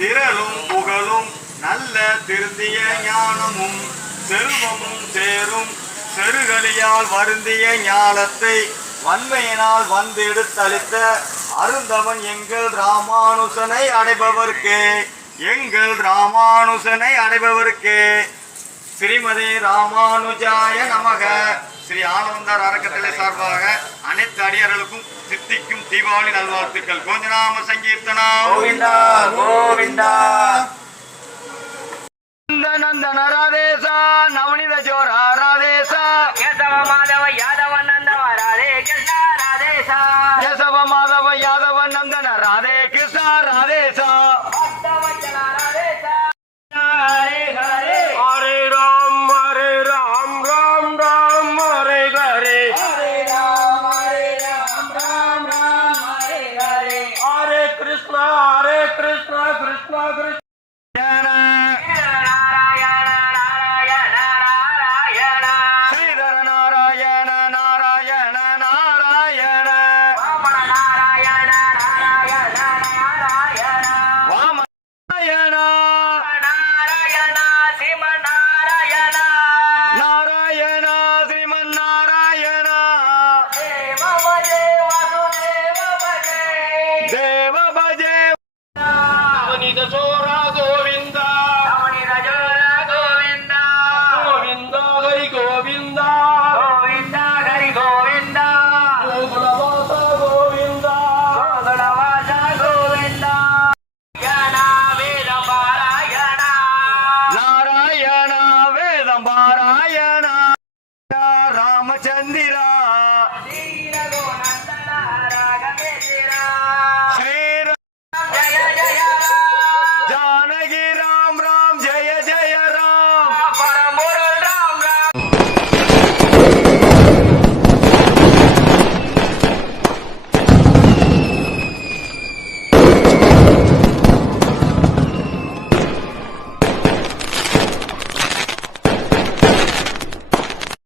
திரளும் புகழும் நல்ல திருந்திய ஞானமும் செல்வமும் சேரும் செருகலியால் வருந்திய ஞானத்தை வன்மையினால் வந்தெடுத்தளித்த அருந்தவன் எங்கள் ராமானுசனை அடைபவர்க்கே, எங்கள் ராமானுசனை அடைபவர்க்கே. ஸ்ரீமதி ராமானுஜாய நமக. ஸ்ரீ ஆனந்தார் அறக்கட்டளை சார்பாக அனைத்து அடியார்களுக்கும் சித்திக்கும் தீபாவளி நல்வாழ்த்துக்கள். கோஞ்சநாம சங்கீர்த்தனம். கோவிந்தா கோவிந்தா. நந்தன ராதேசா நவனித ஜோரா ராதேசா கேசவ மாதவ யாதவ நந்தவ ராதே கிருஷ்ணா ராதேசா. கேசவ மாதவ யாதவ நந்தன ராதே கிருஷ்ணா ராதேசா. பக்தவச்சல ராதேசா. ஹரே ஹரே ஹரே ராம் ராம் ராம் ஹரே ஹரே. ஹரே ராம் ராம் ராம் ஹரே ஹரே. ஹரே கிருஷ்ணா கிருஷ்ணா கிருஷ்ணா